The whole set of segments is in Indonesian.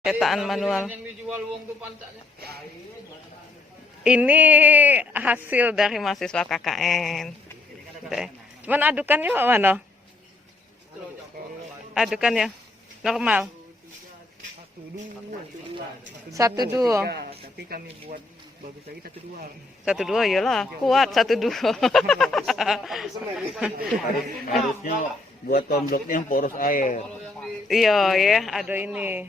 Cetakan manual. Ini hasil dari mahasiswa KKN. Cuman adukannya mana? Adukannya normal. 1-2. Tapi kami buat bagus lagi 1-2. 1-2 iyalah, kuat 1-2. Harusnya buat tombloknya yang poros air. Iya ya, ada ini.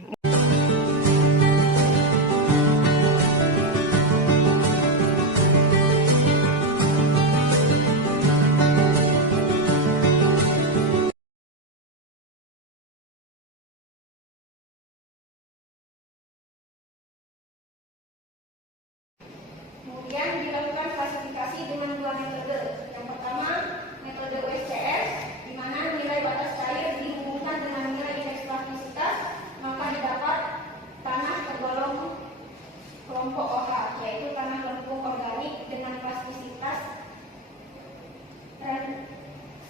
Kemudian dilakukan klasifikasi dengan 2 metode. Yang pertama, metode USCS, di mana nilai batas cair dihubungkan dengan nilai indeks plastisitas, maka didapat tanah tergolong kelompok OH, yaitu tanah lempung organik dengan plastisitas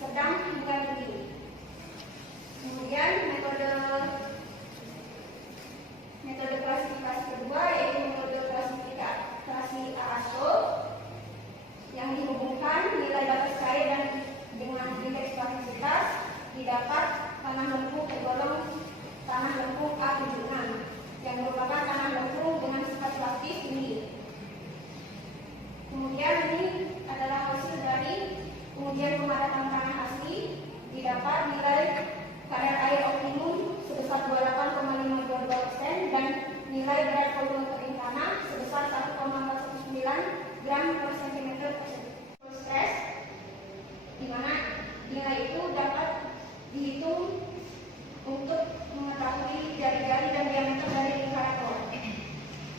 sedang hingga tinggi. Kemudian metode klasifikasi kedua yaitu metode klasifikasi AASO yang dihubungkan nilai batas cair dan dengan indeks plastisitas, didapat tanah lempung tergolong tanah lempung A76 yang merupakan tanah lempung dengan sifat plastis tinggi. Kemudian ini adalah hasil dari pengujian pemadatan tanah asli, didapat nilai kadar air optimum sebesar 28,522% dan nilai berat volume kering tanah sebesar 1,419 gram per cm per stress, di mana nilai itu dapat dihitung untuk mengetahui jari-jari dan diameter dari lingkaran NOR.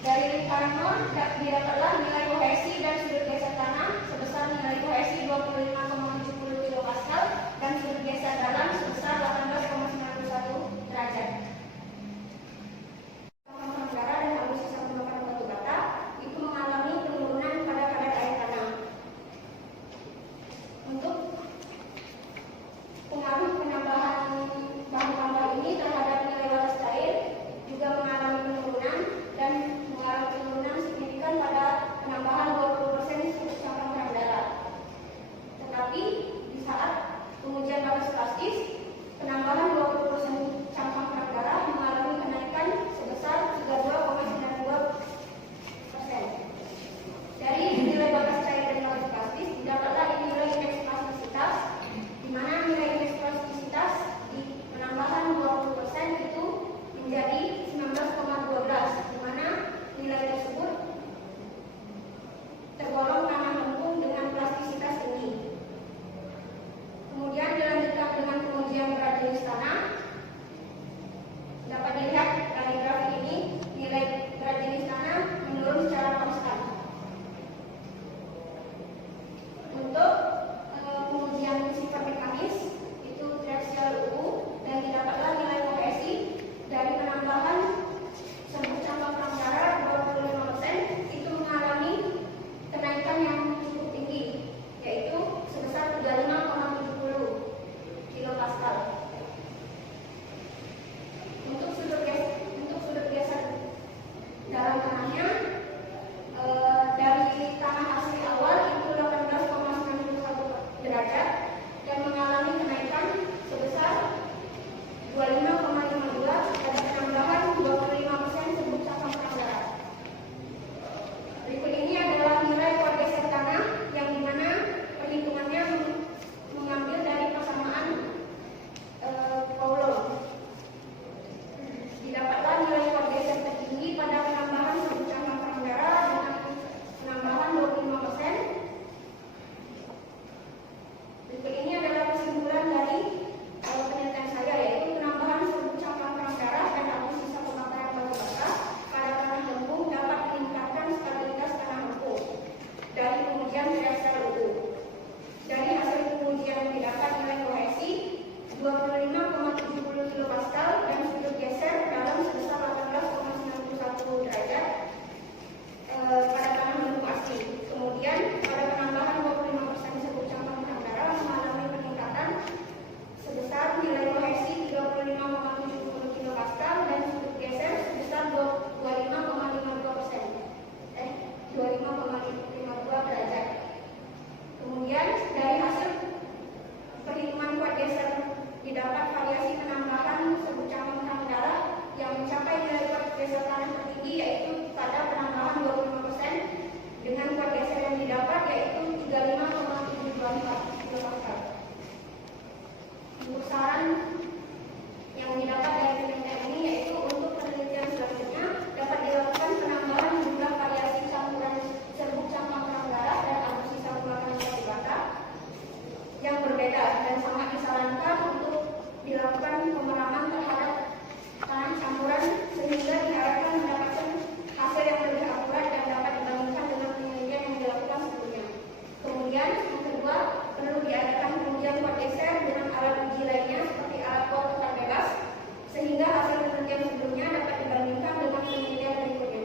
Dari lingkaran NOR didapatlah nilai kohesi dan sudut geser tanah sebesar nilai kohesi 25,70 kPa dan sudut geser dalam sebesar 18,91 derajat. Negara dan alutsista pembakaran batu bata itu mengalami penurunan pada kadar air tanah. Untuk pengaruh penambahan bahan tambah ini terhadap nilai batas cair juga mengalami penurunan dan mengalami penurunan signifikan pada penambahan 20% mencapai nilai kuat geser tanah tertinggi yaitu pada penambahan 25% dengan kuat geser yang didapat yaitu 35,724 kilopascal. Untuk saran yang didapat dari penelitian ini yaitu untuk penelitian selanjutnya dapat dilakukan penambahan jumlah variasi campuran serbuk cangkang kerang garap dan abu sisa menggunakan batu bata yang berbeda dan sangat disarankan untuk dilakukan pemeraman terhadap tanah campuran sehingga diharapkan mendapatkan hasil yang lebih akurat dan dapat dibandingkan dengan penelitian yang dilakukan sebelumnya. Kemudian yang kedua perlu diadakan pengujian kuat geser dengan alat uji lainnya seperti alat bor tekan bebas sehingga hasil penelitian sebelumnya dapat dibandingkan dengan penelitian berikutnya.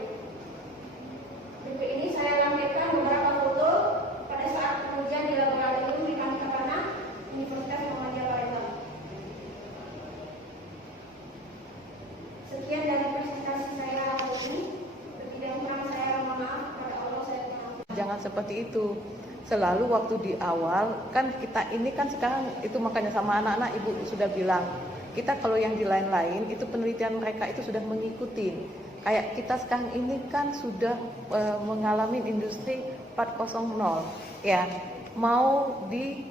Berikut ini saya lampirkan beberapa foto pada saat pengujian di laboratorium mekanika tanah Universitas Muhammadiyah Palembang. Sekian dari presentasi saya hari ini. Tidak kurang saya mohon maaf kepada Allah saya mengampuni. Jangan seperti itu. Selalu waktu di awal kan kita ini kan sekarang itu makanya sama anak-anak ibu sudah bilang kita kalau yang di lain-lain itu penelitian mereka itu sudah mengikuti. Kayak kita sekarang ini kan sudah mengalami industri 4.0 ya, mau di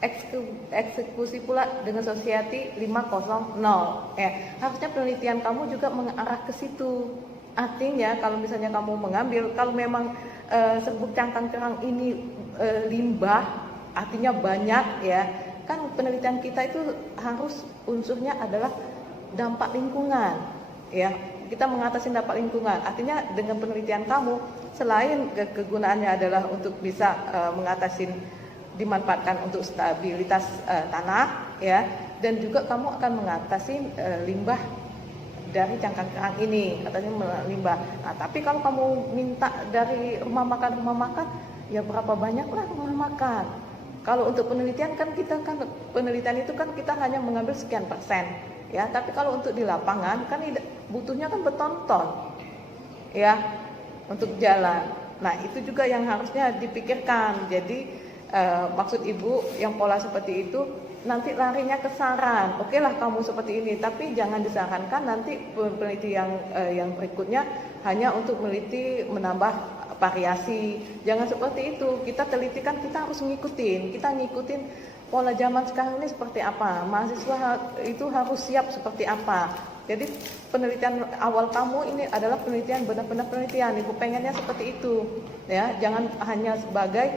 eksekusi pula dengan society 5.0 ya. Harusnya penelitian kamu juga mengarah ke situ. Artinya kalau misalnya kamu mengambil, kalau memang serbuk cangkang kerang ini limbah, artinya banyak ya, kan penelitian kita itu harus unsurnya adalah dampak lingkungan ya. Kita mengatasi dampak lingkungan, artinya dengan penelitian kamu selain kegunaannya adalah untuk bisa mengatasi dimanfaatkan untuk stabilitas tanah ya, dan juga kamu akan mengatasi limbah dari cangkang kerang ini, katanya limbah. Nah, tapi kalau kamu minta dari rumah makan, ya berapa banyaklah rumah makan. Kalau untuk penelitian kan penelitian itu kan kita hanya mengambil sekian persen, ya. Tapi kalau untuk di lapangan kan butuhnya kan bertonton, ya, untuk jalan. Nah itu juga yang harusnya dipikirkan. Jadi maksud ibu yang pola seperti itu nanti larinya ke saran, oke lah kamu seperti ini, tapi jangan disarankan nanti peneliti yang berikutnya hanya untuk meneliti menambah variasi. Jangan seperti itu. Kita teliti kan kita harus ngikutin pola zaman sekarang ini seperti apa, mahasiswa itu harus siap seperti apa. Jadi penelitian awal kamu ini adalah penelitian benar-benar penelitian. Ibu pengennya seperti itu, ya. Jangan hanya sebagai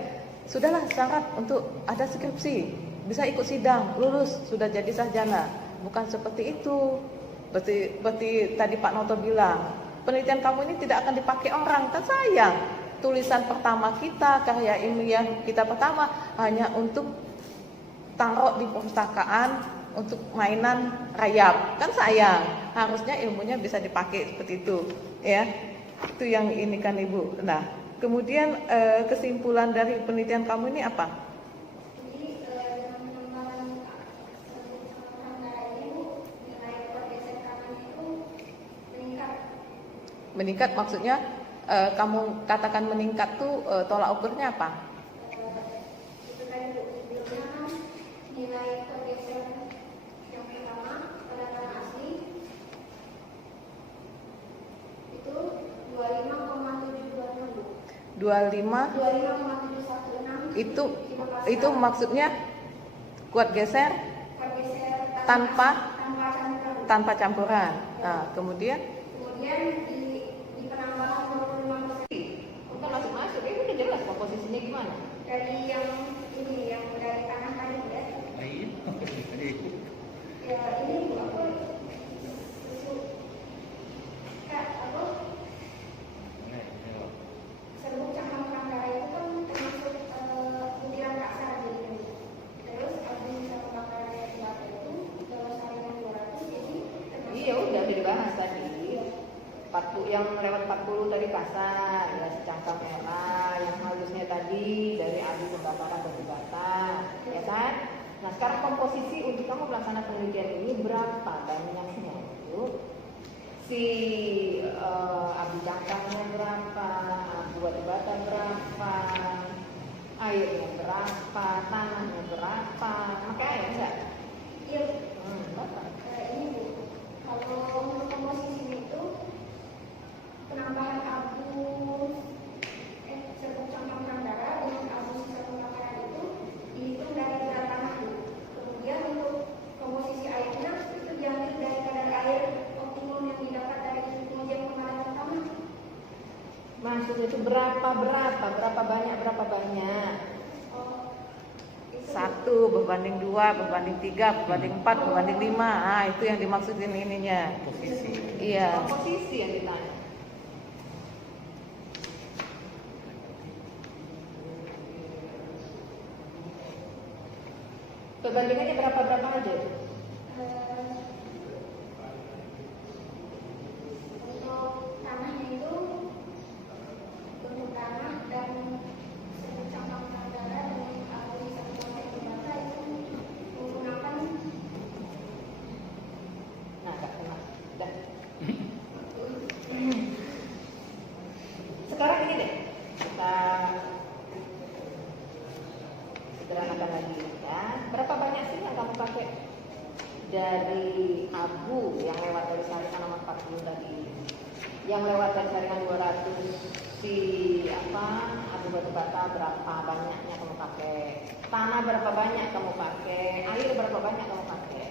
sudahlah syarat untuk ada skripsi, bisa ikut sidang, lulus, sudah jadi sarjana. Bukan seperti itu. Berarti tadi Pak Noto bilang, penelitian kamu ini tidak akan dipakai orang, kan sayang. Tulisan pertama kita, karya ilmiah kita pertama hanya untuk taruh di perpustakaan untuk mainan rayap, kan sayang. Harusnya ilmunya bisa dipakai seperti itu, ya. Itu yang ini kan Ibu. Nah, kemudian kesimpulan dari penelitian kamu ini apa? Meningkat maksudnya kamu katakan meningkat tuh tolak ukurnya apa? Itu tadi sebelumnya nilai pergeser yang pertama pada tanah asli itu 25,716 itu maksudnya kuat geser tanpa campuran. Nah, kemudian di penambahan 25%. Bukan masuk-masuk, ini udah jelas komposisinya gimana? Dari yang ini, yang dari tanah tadi ya. Ya ini apa? Serbuk cangkang kerang itu kan termasuk butiran kasar jadi. Terus abu bisa membakar batu itu dalam saringan 200 jadi termasuk. Iya udah dibahas tadi. 40 yang lewat 40 tadi kasar, ya secangkang merah, yang halusnya tadi dari abu pembakaran batu bata, ya kan? Nah sekarang komposisi untuk kamu pelaksana penelitian ini berapa banyaknya? Tuh. Si abu cangkangnya berapa, abu batu bata berapa, airnya berapa, tanahnya berapa, pakai air enggak? Iya. Berapa? Ini Bu, kalau untuk komposisi maksudnya itu berapa banyak. 1 berbanding 2 berbanding 3 berbanding 4 berbanding 5. Ah, itu yang dimaksudin ininya. Posisi. Iya, posisi yang ditanya. Perbandingannya berapa aja? Untuk tanahnya itu untuk tanah dan sebut cabang negara dengan abu di satu konteks negara itu menggunakan Nah, gak kena. Dah. Sekarang ini deh, kita sederhanakan lagi ya. Berapa banyak sih yang kamu pakai dari abu yang lewat dari saringan nomor 40 tadi, yang lewat dari saringan 200 si abu batu bata, berapa banyaknya kamu pakai, tanah berapa banyak kamu pakai, air berapa banyak kamu pakai.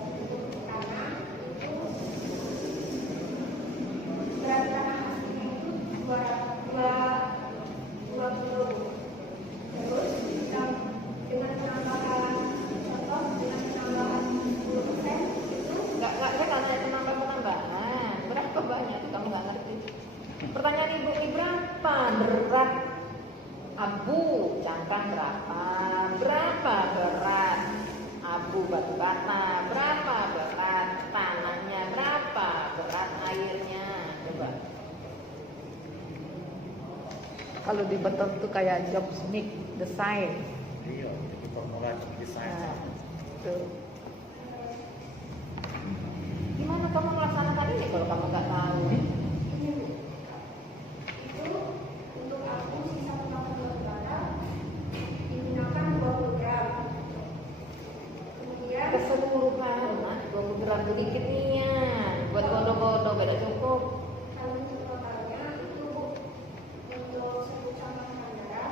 untuk tanah itu berat tanah aslinya itu 20. Terus dengan penambahan contoh dengan penambahan 10% itu Nggak nanya penambahan. Berapa banyak tuh kamu nggak ngerti. Pertanyaan ibu ini berapa berat abu cangkang, berapa berat abu batu bata, berapa berat tanahnya, berapa berat airnya. Coba. Kalau di beton tuh kayak job smith, desain. Iya, itu formula desain. Nah, tuh. Gimana kamu melaksanakan ini kalau kamu nggak tahu? itu untuk abu sisa penambahan batu bara digunakan 20 gram. Kemudian Keseluruhan, nah, 20 gram sedikit nih ya. Buat bodoh-bodoh beda cukup. kalau untuk totalnya itu untuk sebut cabang negara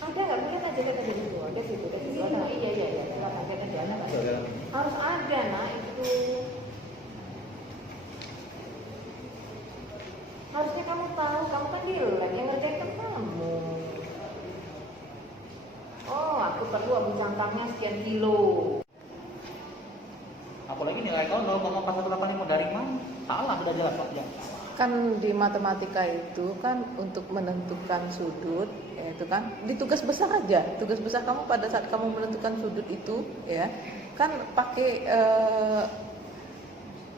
Ada nggak? Mungkin aja kita jadi dua. Ada situ. Ada. Iya. Silakan lihat aja. Ada nggak? Harus ada, nah itu. Harusnya kamu tahu. Kamu kan dilek yang ngerjain kan kamu. Oh, aku perlu abu cangkangnya sekian kilo. Apalagi nilai kau 0,4185 dari mana? Salah, sudah jelas Pak. Ya. Kan di matematika itu kan untuk menentukan sudut, ya itu kan di tugas besar aja. Tugas besar kamu pada saat kamu menentukan sudut itu, ya kan pakai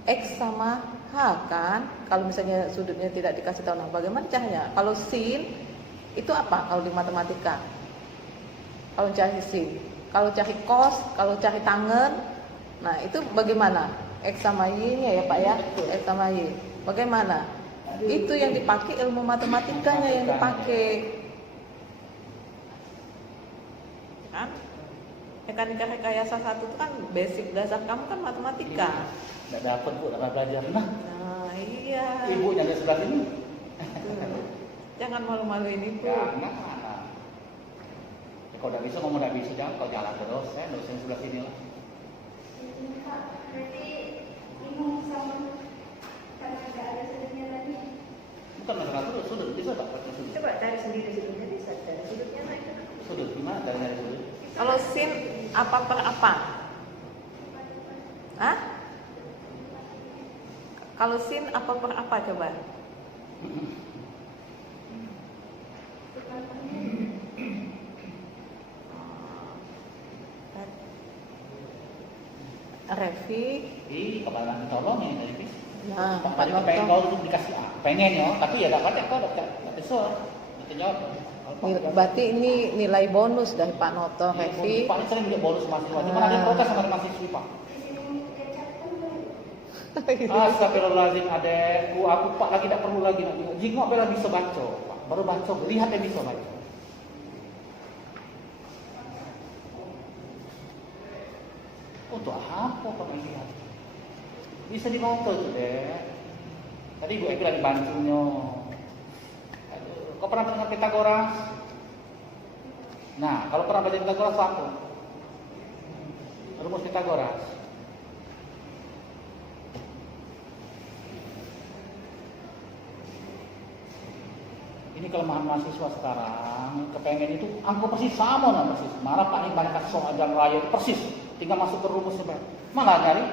X sama H kan. Kalau misalnya sudutnya tidak dikasih tahu, nah bagaimana caranya? Kalau sin itu apa kalau di matematika? Kalau cari sin, kalau cari cos, kalau cari tangen, nah itu bagaimana? X sama Y-nya ya Pak ya, X sama Y. Bagaimana? Itu yang dipakai, ilmu matematikanya yang dipakai. Kan? Mekanika rekayasa 1 itu kan basic dasar kamu kan matematika. Nggak dapat Bu, nggak belajar. Nah, Iya. ibu yang di sebelah sini. Jangan malu-maluin ibu. Jangan. Kalau nggak bisa, ngomong nggak bisa, jangan kau jalan terus. Saya dosen sebelah sini lah. berarti bingung sama karena nggak ada sudutnya tadi. Bukan masalah sudut bisa tak? Sudut. Coba cari sendiri sudutnya, bisa cari sudutnya naik. Sudut gimana dari sudut? Kalau sin apa per apa? Hah? Kalau sin apa per apa coba? Revi. Kepala ditolong ya tadi. Nah, Pak pengen kau untuk dikasih pengen ya, tapi ya dapat ya kau dapat sesuai. Kita jawab. Berarti ini nilai bonus dari Pak Noto, Revi. Pak sering beli bonus mahasiswa. Cuma ada yang protes sama mahasiswi Pak. Astagfirullahaladzim adekku, aku Pak lagi tidak perlu lagi nanti. Jika bela bisa baca, Pak. Baru baca, lihat dia bisa baca. Untuk apa kau lihat? Bisa dibaca tuh deh. Tadi ibu Eki lagi bantunya. Kau pernah dengar Pitagoras? Nah, kalau pernah baca Pitagoras apa? Rumus Pitagoras. Ini kelemahan mahasiswa sekarang, kepengen itu angka persis sama nah persis. Malah Pak ini banyak soal jalan raya itu persis, tinggal masuk ke rumus sebenarnya. Malah nyari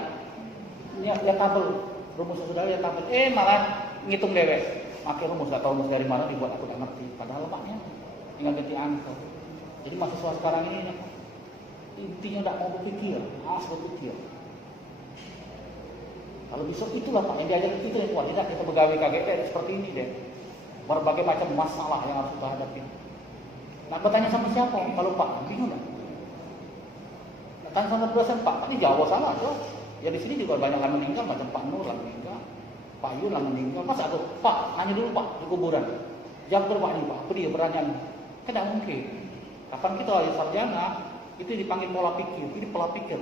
ya tabel rumus sudah lihat tabel, malah ngitung dewek, pakai rumus nggak tahu rumus dari mana dibuat aku nggak ngerti. Padahal Paknya tinggal ganti angka. Jadi mahasiswa sekarang ini intinya tidak mau berpikir, harus berpikir. Kalau bisa itulah Pak yang diajar kita yang kuat, tidak kita pegawai KGP seperti ini deh. Berbagai macam masalah yang harus kita hadapi. Nak bertanya sama siapa? Kalau Pak, bingung nggak? Tanya sama dosen Pak, tapi jawab salah. Ya di sini juga banyak yang meninggal, macam Pak Nur lah meninggal, Pak Yun lah meninggal. Masa aku Pak, nanya dulu Pak di kuburan. Jawab dulu Pak ini Pak, apa dia pertanyaan? Kan tidak mungkin. Kapan kita lagi sarjana, itu dipanggil pola pikir, ini pola pikir.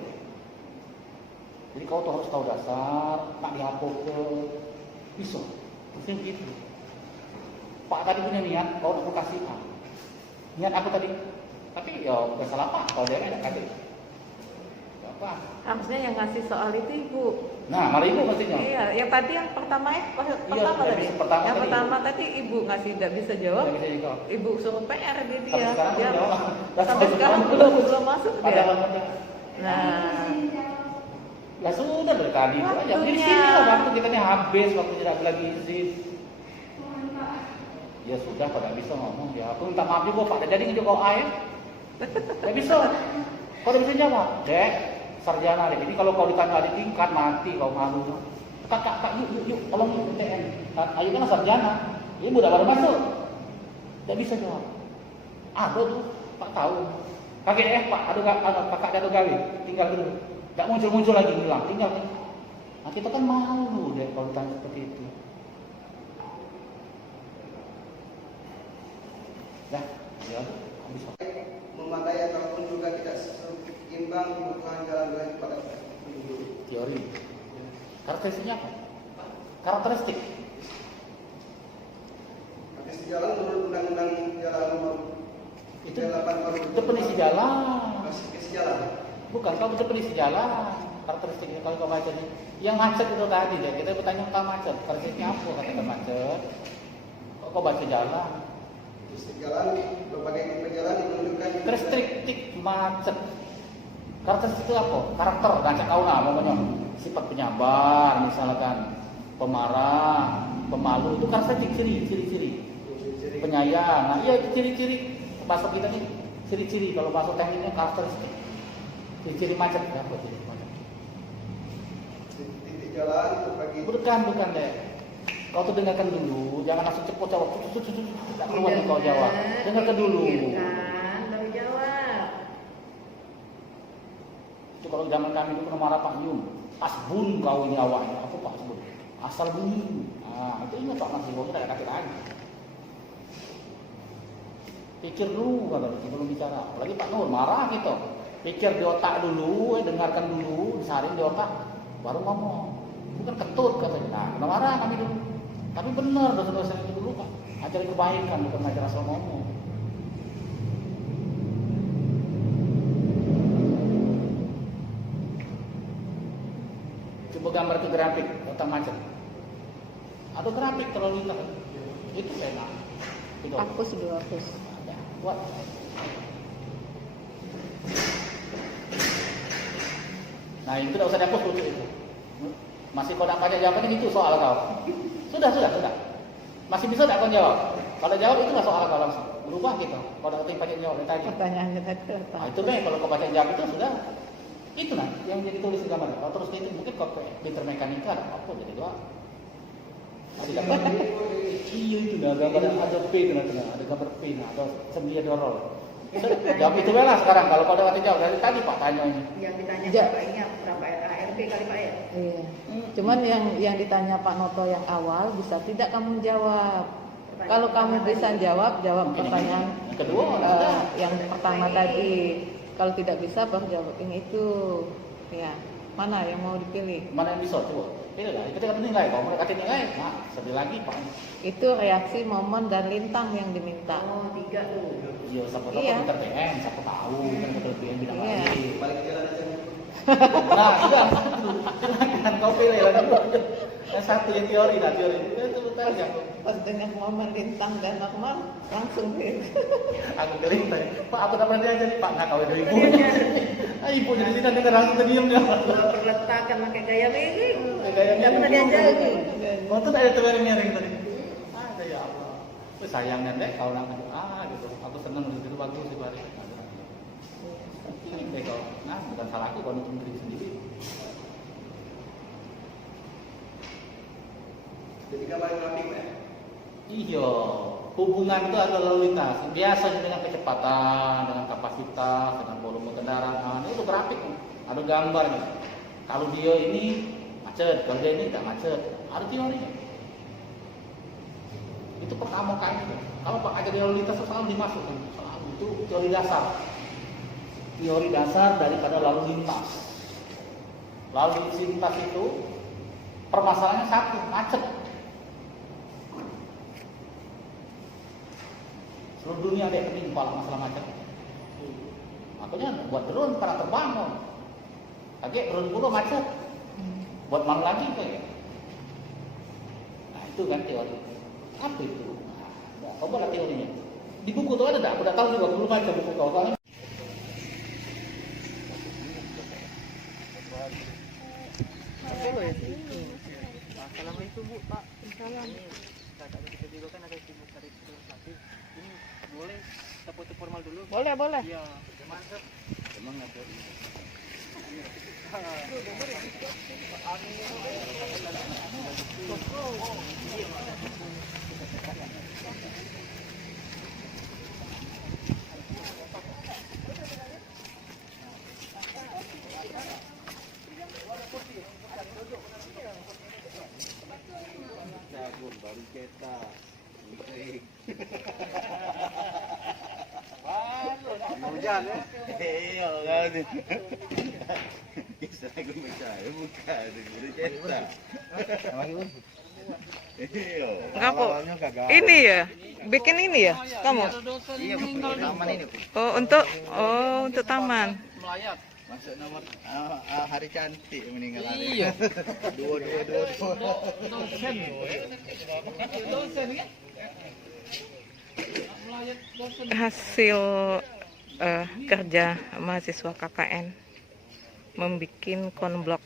Jadi kau tuh harus tahu dasar, tak dihapus ke bisa, terusnya begitu. Pak tadi punya niat, kau nak kasih A. Niat aku tadi, tapi ya bukan salah Pak, kalau dia ada kasih. Apa? Harusnya yang ngasih soal itu Ibu. Nah, malah Ibu mestinya. Iya, yang tadi yang pertama pertama tadi. pertama Yang tadi. pertama tadi Ibu ngasih tidak bisa jawab. Tidak bisa jawab. Ibu suruh PR dia. Tapi sekarang Dia jawab. sampai sekarang belum masuk dia. Padahal ada. Nah, Ya sudah dari tadi itu aja. Jadi Waktunya. sini lah waktu kita ini habis, waktu tidak lagi izin. Mohon maaf. Ya sudah, Pak tidak bisa ngomong ya. Aku minta maaf juga Pak. Jadi ngejok kau A ya. Tidak bisa. Kau tidak bisa jawab. Dek, sarjana deh. Jadi kalau kau ditanya di tingkat mati kau malu. Kak, yuk, tolong yuk PTN. Ayo kan sarjana. Ibu udah baru masuk. Tidak bisa jawab. Ada tuh, Pak tahu. Kakek Pak, kakak jatuh gawe, tinggal dulu. Tidak muncul lagi hilang, tinggal. Nah kita kan malu deh kalau ditanya seperti itu. Ya, bisa. Memadai ataupun juga tidak seimbang kebutuhan jalan-jalan kepada penduduk. Teori. Karakteristiknya apa? Karakteristik. Definisi jalan menurut Undang-Undang Jalan Nomor Itu 8 Tahun definisi jalan. Definisi jalan. Bukan, kalau definisi jalan. Karakteristiknya kalau kau baca nih, yang macet itu tadi deh. Kita bertanya tentang macet. Karakteristiknya apa kata macet? Kok baca jalan? Definisi jalan, berbagai tipe jalan yang menunjukkan Karakteristik macet. Karakteristik itu apa? Karakter, ngacak kau lah pokoknya. Sifat penyabar, misalkan pemarah, pemalu, itu karakteristik ciri-ciri. Penyayang, nah iya itu ciri-ciri bahasa kita nih, ciri-ciri kalau bahasa tekniknya karakteristik. Ciri-ciri macet, apa ciri macet? titik jalan berbagi. Bukan deh. Kau tuh dengarkan dulu, jangan langsung cepot jawab. Tidak keluar nih kau jawab. Dengarkan dulu. Kan, baru jawab. Itu kalau zaman kami itu pernah marah Pak Yun. Asbun kau ini awalnya, apa Pak Asbun? Asal bunyi. Nah, itu ingat Pak Mas Ibu, kita kaki lagi. Pikir dulu kata sebelum bicara. Apalagi Pak Nur marah gitu. Pikir di otak dulu, dengarkan dulu, disaring di otak, baru ngomong. Bukan ketut katanya. Nah, kena marah kami dulu. Tapi benar dosen-dosen itu dulu Pak. Ajarin kebaikan, bukan ajar asal ngomong. Coba gambar ke grafik otak macet. Ada grafik terlalu lintas. Itu enak. Itu. Hapus dulu, hapus. Ada. Buat. Nah itu tidak usah dihapus dulu itu. Masih kau nak banyak jawabannya itu soal kau. Sudah. Masih bisa tak kau jawab? Kalau jawab itu soal kau langsung. Berubah gitu. Kau dah ketik banyak jawab dari tadi. Pertanyaannya tadi apa? Nah, itu deh kalau kau baca jawab itu sudah. Itu nah yang jadi tulis di gambar. Kalau terus itu mungkin kau pinter mekanika apa jadi doa. Masih dapat. Iya itu dah gambar ada P itu ada gambar P ada sembilan dorol. Jawab itu lah sekarang kalau kau dapat jawab dari tadi Pak tanya ini. Yang ditanya Ja. Pak ini berapa ARP kali Pak ya? Iya. Cuman yang ditanya Pak Noto yang awal bisa tidak kamu jawab. Kalau kamu bisa jawab pertanyaan Yang kedua sudah. yang pertama tadi. Kalau tidak bisa baru jawab yang itu. Ya, mana yang mau dipilih? Mana yang bisa coba? Pilih lah. Kita kan nilai. Kalau mereka kasih nilai, nah sedih lagi Pak. Itu reaksi, momen dan lintang yang diminta. Oh, 3 tuh. Iya, siapa tahu Iya. pinter PM, siapa tahu kan kelebihan bidang Iya. lain. Balik jalan aja. Nah, sudah. Silakan kau pilih lagi. Yang satu yang teori itu tahu ya. Pas dengar Muhammad Lintang dan Makmur langsung deh. Aku geling tadi. Pak, aku dapat dia jadi Pak nggak kawin dari ibu. Ibu jadi sini dengar langsung diam dia. Berletakan pakai gaya begini. Gayanya Nggak pernah diajarin. Kau tuh ada teori miring tadi. Ada ya Allah. Wih sayangnya deh kau nak gitu. Aku seneng itu bagus sih hari. Ini deh kau. Nah bukan salah aku kau nonton diri sendiri. Jadi gambar grafik ya. Iya, hubungan itu adalah lalu lintas. Biasanya dengan kecepatan, dengan kapasitas, dengan volume kendaraan. Itu grafik, ada gambarnya. Kalau dia ini macet, kalau dia ini tidak macet, ada teorinya. Itu pertama kali. Kalau Pak ajar lalu lintas selalu dimasukkan, selalu itu teori dasar. Teori dasar daripada lalu lintas. Lalu lintas itu permasalahannya satu, macet. Seluruh dunia ada yang ketimpa masalah macet. Makanya buat drone para terbang. Kaget drone puluh macet. Buat mana lagi kayak. Nah itu kan teori. Apa itu? Nah, coba lah teorinya. Di buku itu ada tak? Aku udah tahu juga belum baca buku kau. Soalnya Assalamualaikum Bu, Pak. Salam. Kakak kita juga kan ada sibuk cari pelatih. Ini boleh kita foto formal dulu? Boleh, boleh. Iya, mantap. Emang apa? Baru cetak. Hujan ya? Iya, kan. Kisah aku percaya bukan baru cetak. Iya. Ngapa? Ini ya? Bikin ini ya? Kamu? Iya, taman ini. Untuk taman. Melayat. Masuk nomor hari cantik meninggal hari. Iya. Dua. Dosen. Dosen kan? Melayat dosen. Hasil kerja mahasiswa KKN membikin konblok.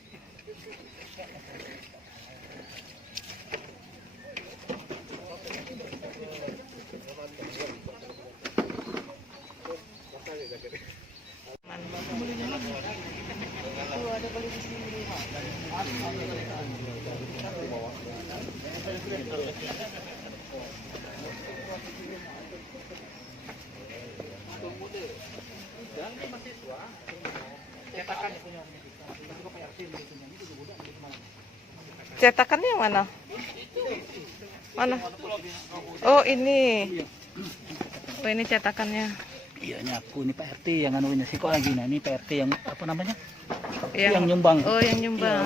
Cetakannya yang mana? Mana? Oh ini. Oh ini cetakannya. iya ini aku ini Pak RT yang anunya sih kok lagi nah ini Pak RT yang apa namanya? Yang nyumbang. Oh yang nyumbang.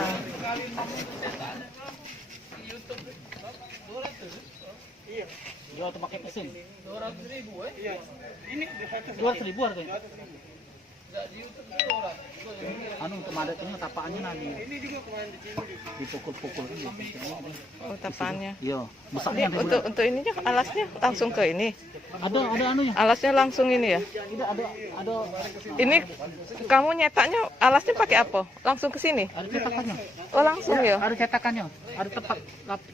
Jual tuh pakai mesin. 200.000 Iya. Ini 200.000 harganya. Anu pemadatnya tapaannya nanti Ini juga kemarin di sini. dipukul-pukul gitu. Oh tapaannya. Iya, Ini besarnya untuk ininya alasnya langsung ke ini. ada anunya. Alasnya langsung ini ya. Tidak ada Ini kamu nyetaknya alasnya pakai apa? Langsung ke sini? ada cetakannya. Oh langsung ya. Ada cetakannya. Ada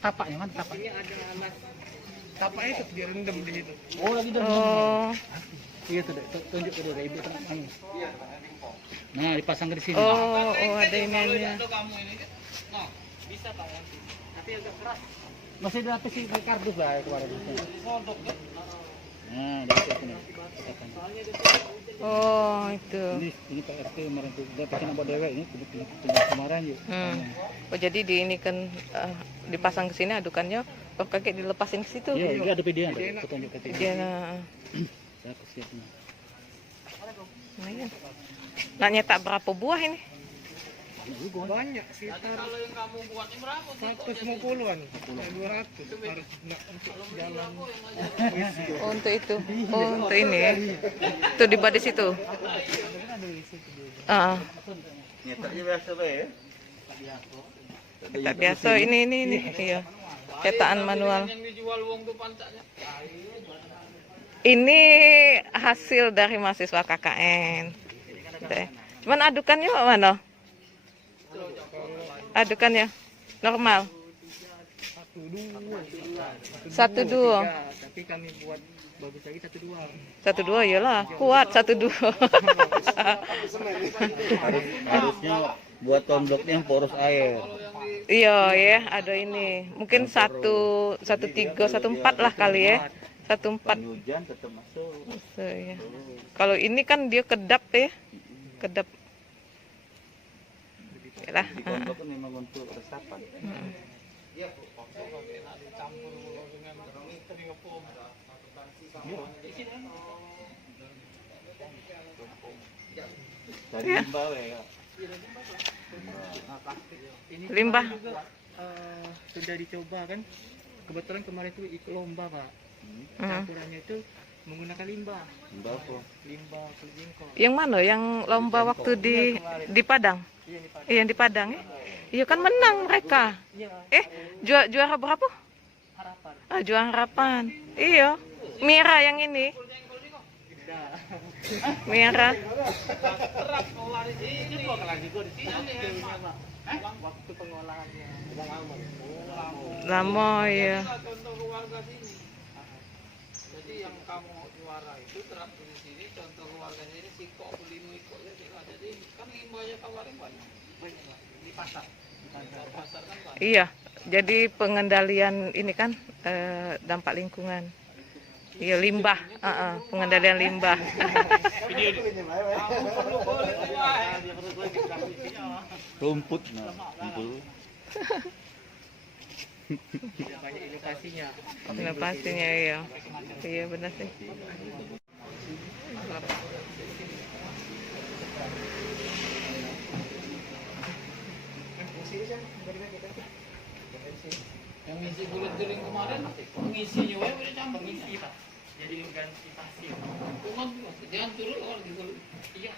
tapaknya kan tapak. Ini ada anak tapak itu direndam di situ. Oh lagi ada. Oh. Iya tuh, tunjuk ke dia ibu tengah anu. Nah, dipasang ke sini. Oh ada ininya. Kamu ini kan. Nah, bisa Pak ya. Tapi agak keras. Masih ada apa sih pakai kardus lah kemarin. Mondok kan. Nah, ada sini. Cetakannya. Oh itu. Ini Pak RT kemarin tuh dia pakai nama dewe ini kemarin yuk. Oh jadi di ini kan dipasang ke sini adukannya, oh kakek dilepasin ke situ. Iya, ini ada video ada petunjuk ke sini. Dia Saya kesiapnya. nak nyetak berapa buah ini? Banyak sekitar kalau yang kamu buat ini berapa? 150-an. 200 harus untuk jalan. Oh untuk itu. Oh untuk ini ya. Tuh di bawah situ. Nyetaknya biasa ya. Tak biasa ini iya. Cetakan manual. Ini hasil dari mahasiswa KKN. Cuman adukannya mana? Adukannya normal. 1-2. Tapi kami buat bagus lagi 1-2. 1-2 iyalah, kuat 1-2. Harusnya buat tombloknya yang poros air. Iya ya, ada ini. Mungkin 1-3, 1-4 lah kali ya. 1-4. Hujan tetap masuk. So, ya. Kalau ini kan dia kedap ya. Kedap. Yalah. Di pondok kan memang untuk resapan. Cari limbah ya. Ini Limbah. kemarin juga sudah dicoba kan. Kebetulan kemarin itu ikut lomba Pak. Campurannya itu menggunakan limbah. Limbah apa? Limbah kulingko. Yang mana? Yang lomba waktu di Padang? Iya nih Pak. Iya, yang di Padang ya. Iya kan menang mereka. Iya, Juara berapa? harapan. Juara harapan. Iya. Mira yang ini. Mira. Waktu pengolahannya. Lama ya. Contoh keluarga sini. Jadi yang kamu juara itu terakhir di sini contoh keluarganya ini si kok belimu ikut ya. Jadi kan limbahnya kemarin banyak. Banyak di pasar. Di pasar kan banyak. Iya. Jadi pengendalian ini kan dampak lingkungan. Iya limbah, pengendalian limbah. Rumput nah. Rumput. Banyak inovasinya. Inovasinya iya. Iya benar sih. Yang ngisi bulan kering kemarin ngisinya wae udah campur ngisi Pak. Jadi ganti pasir. Kuman jangan turun kalau di bulan. Iya.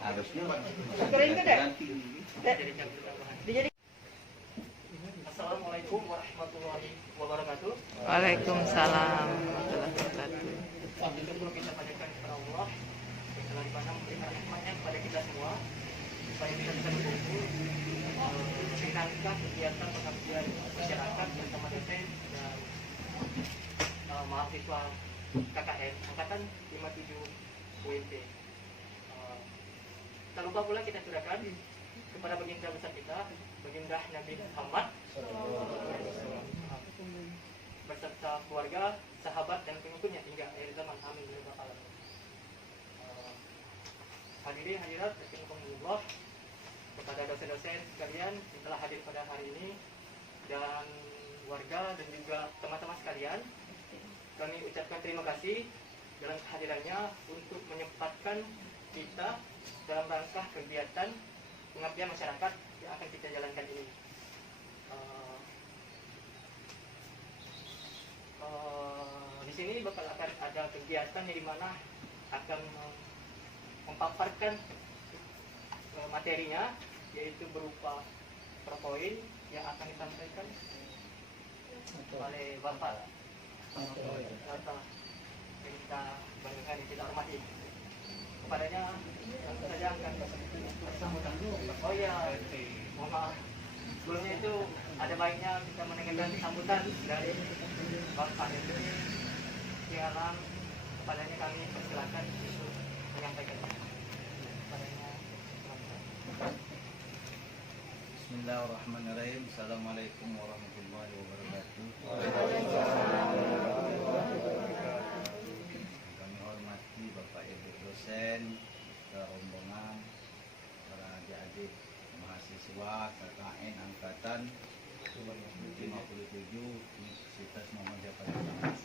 Harusnya ganti. Jadi campur tambahan. Assalamualaikum warahmatullahi wabarakatuh. Waalaikumsalam warahmatullahi wabarakatuh. Itu perlu kita panjatkan kepada Allah yang telah dipandang memberikan nikmatnya kepada kita semua supaya kita bisa berkumpul menyenangkan kegiatan pengabdian masyarakat bersama dosen dan mahasiswa KKN angkatan 57 UMP. Tak lupa pula kita curahkan kepada baginda besar kita, baginda Nabi Muhammad beserta keluarga, sahabat dan pengikutnya hingga akhir zaman. Amin ya rabbal alamin. Hadirin hadirat rahimakumullah, kepada dosen-dosen sekalian yang telah hadir pada hari ini dan warga dan juga teman-teman sekalian, kami ucapkan terima kasih dalam kehadirannya untuk menyempatkan kita dalam rangka kegiatan pengabdian masyarakat yang akan kita jalankan ini. Di sini bakal akan ada kegiatan di mana akan memaparkan materinya, yaitu berupa PowerPoint yang akan disampaikan oleh Bapak Data kita banggakan yang kita hormati. Kepadanya tentu saja akan sambutan. Oh ya, mohon maaf. Sebelumnya itu ada baiknya kita mendengarkan sambutan dari Bapak itu. Silakan, kepadanya kami persilakan untuk menyampaikan. Kepadanya. Bismillahirrahmanirrahim. Assalamualaikum warahmatullahi wabarakatuh. Kami hormati Bapak Ibu dosen, rombongan, para adik-adik mahasiswa KKN angkatan 57 Universitas Muhammadiyah Padang.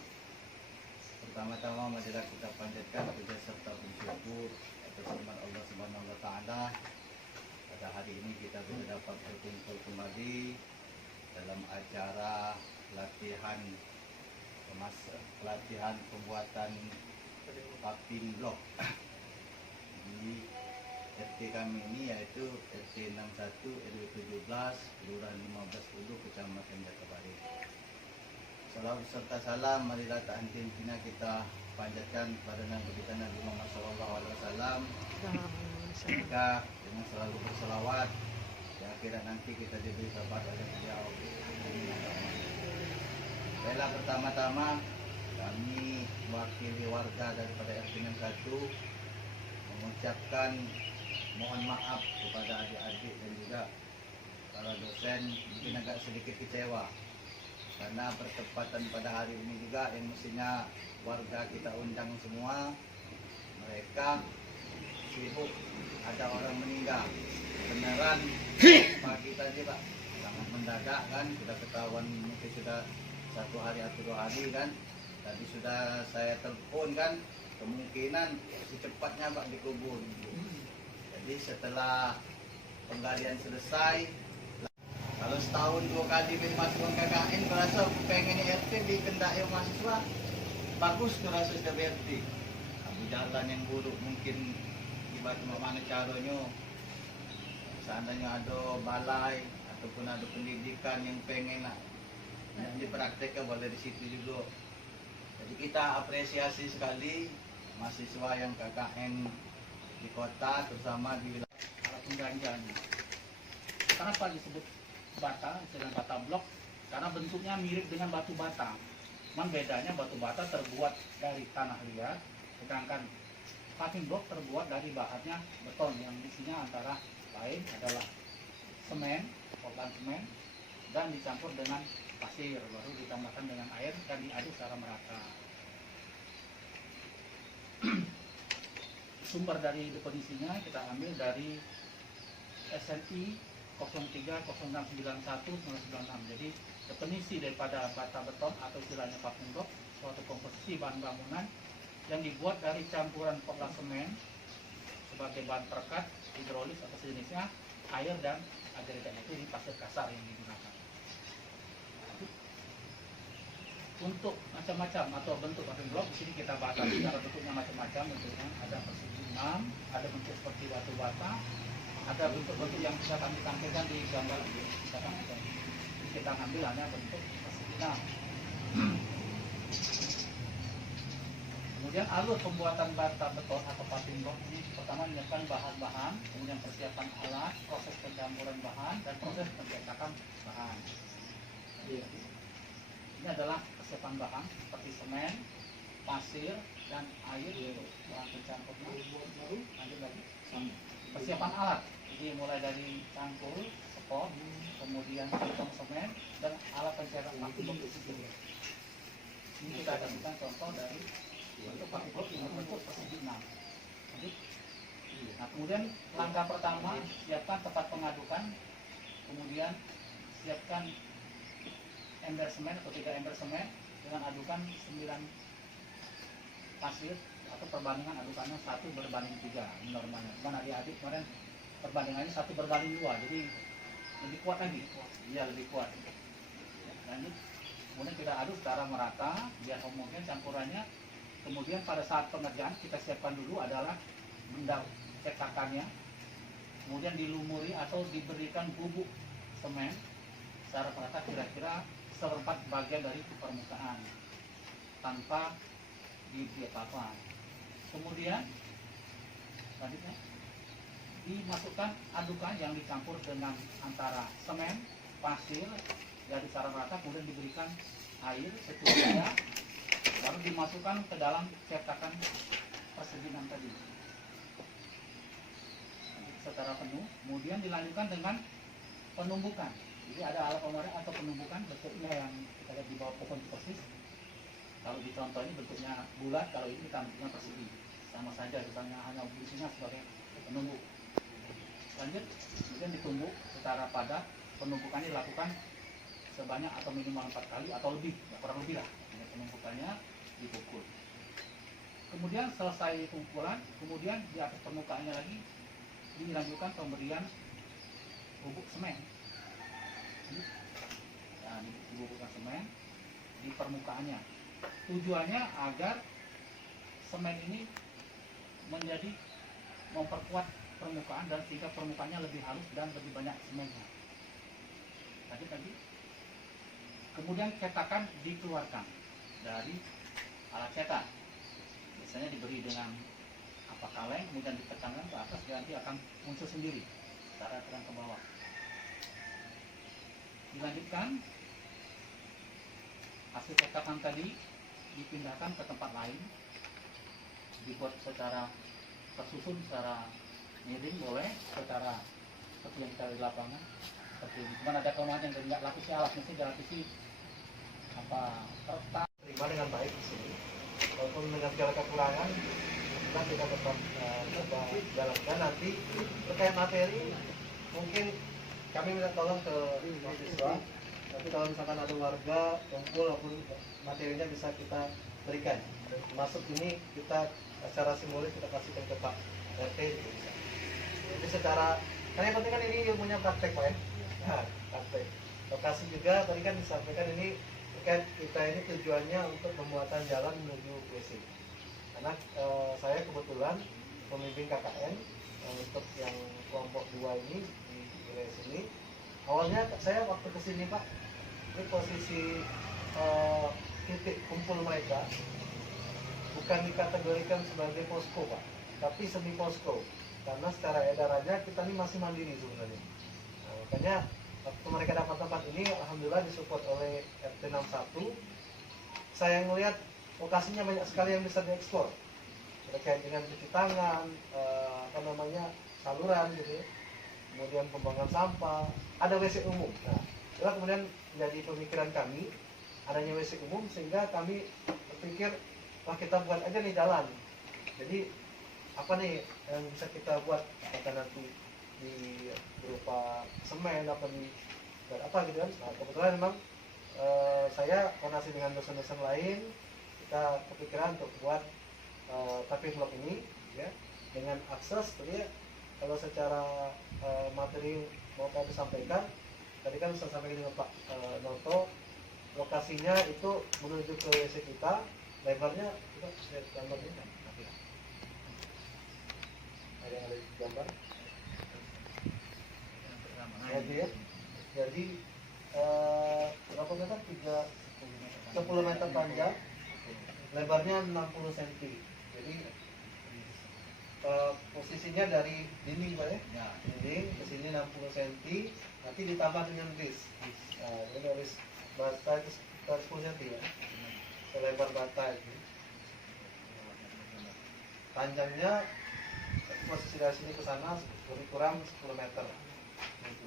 Pertama-tama marilah kita panjatkan puja serta bersyukur atas nikmat Allah Subhanahu wa taala. Pada hari ini kita bisa dapat berkumpul kembali dalam acara pelatihan pembuatan paving block di RT kami ini yaitu RT 61 RW 17 Kelurahan 15 Ulu Kecamatan Jakabaring. Salawat serta salam marilah tak henti-hentinya kita panjatkan kepada Nabi Nabi Muhammad SAW. Jika dengan selalu berselawat di akhirat nanti kita diberi sahabat oleh beliau. Baiklah, pertama-tama kami mewakili warga daripada RT 61 mengucapkan mohon maaf kepada adik-adik dan juga para dosen, mungkin agak sedikit kecewa karena bertepatan pada hari ini juga yang mestinya warga kita undang semua, mereka sibuk, ada orang meninggal beneran pagi tadi Pak, sangat mendadak kan, sudah ketahuan mungkin sudah 1 hari atau 2 hari kan, tadi sudah saya telepon kan, kemungkinan secepatnya Pak dikubur. Jadi setelah penggalian selesai, kalau setahun 2 kali masuk KKN, berasa pengen RT dikendaki mahasiswa, bagus berasa sudah RT. Tapi jalan yang buruk mungkin bagaimana caranya, seandainya ada balai ataupun ada pendidikan yang pengen yang dipraktekkan boleh di situ juga. Jadi kita apresiasi sekali mahasiswa yang KKN di kota, terutama di wilayah alat pengganjanya. Kenapa disebut bata, dengan bata blok? Karena bentuknya mirip dengan batu bata. Cuman bedanya batu bata terbuat dari tanah liat, sedangkan paving block terbuat dari bahannya beton yang isinya antara lain adalah semen, portland semen, dan dicampur dengan pasir, baru ditambahkan dengan air dan diaduk secara merata. Sumber dari definisinya kita ambil dari SNI 03069196. Jadi definisi daripada bata beton atau istilahnya paving block, suatu komposisi bahan bangunan yang dibuat dari campuran portland semen sebagai bahan perekat, hidrolis atau sejenisnya, air dan agregat, itu di pasir kasar yang digunakan. Untuk macam-macam atau bentuk paving block di sini kita batasi secara bentuknya macam-macam, bentuknya ada persegi 6, ada bentuk seperti batu bata, ada bentuk-bentuk yang bisa kami tampilkan di gambar ini. Kita ambil hanya bentuk persegi 6. Kemudian alur pembuatan bata beton atau paving block ini pertama menyiapkan bahan-bahan, kemudian persiapan alat, proses pencampuran bahan, dan proses pencetakan bahan. Ini adalah persiapan bahan seperti semen, pasir, dan air untuk bahan pencampurnya. Lanjut lagi. Persiapan alat, jadi mulai dari cangkul, spot, kemudian kantong semen, dan alat pencetak paving block itu. Ini kita kasihkan contoh dari bentuk paving block yang berbentuk persegi 6. Nah, kemudian langkah pertama, siapkan tempat pengadukan, kemudian siapkan ember semen atau 3 ember semen dengan adukan 9 pasir atau perbandingan adukannya 1:3 normalnya. Cuman adik-adik kemarin perbandingannya 1:2, jadi lebih kuat lagi. Iya, lebih kuat. Lanjut, kemudian kita aduk secara merata biar homogen campurannya. Kemudian pada saat pengerjaan kita siapkan dulu adalah benda cetakannya, kemudian dilumuri atau diberikan bubuk semen secara merata kira-kira 1/4 bagian dari permukaan tanpa diberi apa-apa. Kemudian selanjutnya dimasukkan adukan yang dicampur dengan antara semen, pasir dari secara merata, kemudian diberikan air secukupnya, baru dimasukkan ke dalam cetakan persegi 6 tadi secara penuh. Kemudian dilanjutkan dengan penumbukan. Jadi ada alat pemarik atau penumbukan, bentuknya yang kita lihat di bawah pohon persis. Kalau di contoh ini bentuknya bulat, kalau ini kita bentuknya persegi, sama saja, misalnya hanya fungsinya sebagai penumbuk. Lanjut, kemudian ditumbuk secara padat. Penumbukannya dilakukan sebanyak atau minimal 4 kali atau lebih, kurang lebih lah. Penumbukannya dipukul. Kemudian selesai pengumpulan, kemudian di atas permukaannya lagi dilanjutkan pemberian bubuk semen. Nah, bubukkan semen di permukaannya. Tujuannya agar semen ini menjadi memperkuat permukaan dan sehingga permukaannya lebih halus dan lebih banyak semennya. Tadi. Kemudian cetakan dikeluarkan dari alat cetak. Biasanya diberi dengan kaleng, kemudian ditekankan ke atas dan nanti akan muncul sendiri secara terang ke bawah. Dilanjutkan, hasil cetakan tadi dipindahkan ke tempat lain, dibuat secara tersusun secara miring boleh, secara seperti yang kita lihat di lapangan. Seperti ini. Cuman ada kelemahan yang nggak lapisnya alat, mesti dilapisi kertas. Terima dengan baik di sini. Walaupun dengan segala kekurangan, kita tetap coba jalankan. Nanti terkait materi, mungkin kami minta tolong ke mahasiswa. Tapi kalau misalkan ada warga kumpul maupun materinya bisa kita berikan. Termasuk ini kita secara simbolis kita kasihkan ke Pak RT juga bisa. Jadi secara, karena yang penting kan ini ilmunya praktek Pak ya. Nah, praktek. Lokasi juga tadi kan disampaikan ini terkait kita ini tujuannya untuk pembuatan jalan menuju WC. Karena saya kebetulan pemimpin KKN untuk yang kelompok 2 ini di wilayah sini. Awalnya saya waktu kesini Pak, ini posisi titik kumpul mereka bukan dikategorikan sebagai posko Pak, tapi semi posko. Karena secara edarannya kita ini masih mandiri sebenarnya. Nah, makanya waktu mereka dapat tempat ini, alhamdulillah disupport oleh RT 61. Saya melihat lokasinya banyak sekali yang bisa dieksplor terkait dengan cuci tangan, saluran gitu ya. Kemudian pembuangan sampah, ada WC umum. Nah, itulah kemudian menjadi pemikiran kami adanya WC umum, sehingga kami berpikir wah kita buat aja nih jalan. Jadi apa nih yang bisa kita buat, apakah nanti di berupa semen apa gitu kan. Nah, kebetulan memang saya koordinasi dengan dosen-dosen lain, kita kepikiran untuk buat paving block ini ya, dengan akses tadi ya. Kalau secara materi mau kami sampaikan, tadi kan saya sampaikan dengan Pak Noto, lokasinya itu menuju ke WC kita, lebarnya kita lihat gambarnya kan? Ada yang ada di gambar? Jadi ya, jadi berapa meter? 10 meter panjang, lebarnya 60 cm. Jadi posisinya dari dinding Pak ya, dinding ke sini 60 cm, nanti ditambah dengan bis. Nah, ini dari bata itu sekitar 10 cm ya, selebar bata ini. Panjangnya posisi dari sini ke sana lebih kurang 10 meter.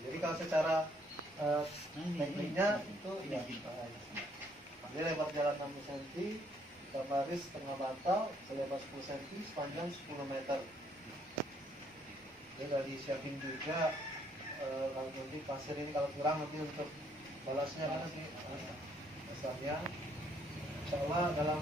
Jadi kalau secara tekniknya itu ya, dia lebar jalan 60 cm, baris setengah batal, selebar 10 cm, sepanjang 10 meter. Jadi udah disiapin juga kalau nanti pasir ini kalau kurang nanti untuk balasnya kan nanti dasarnya. Insya Allah dalam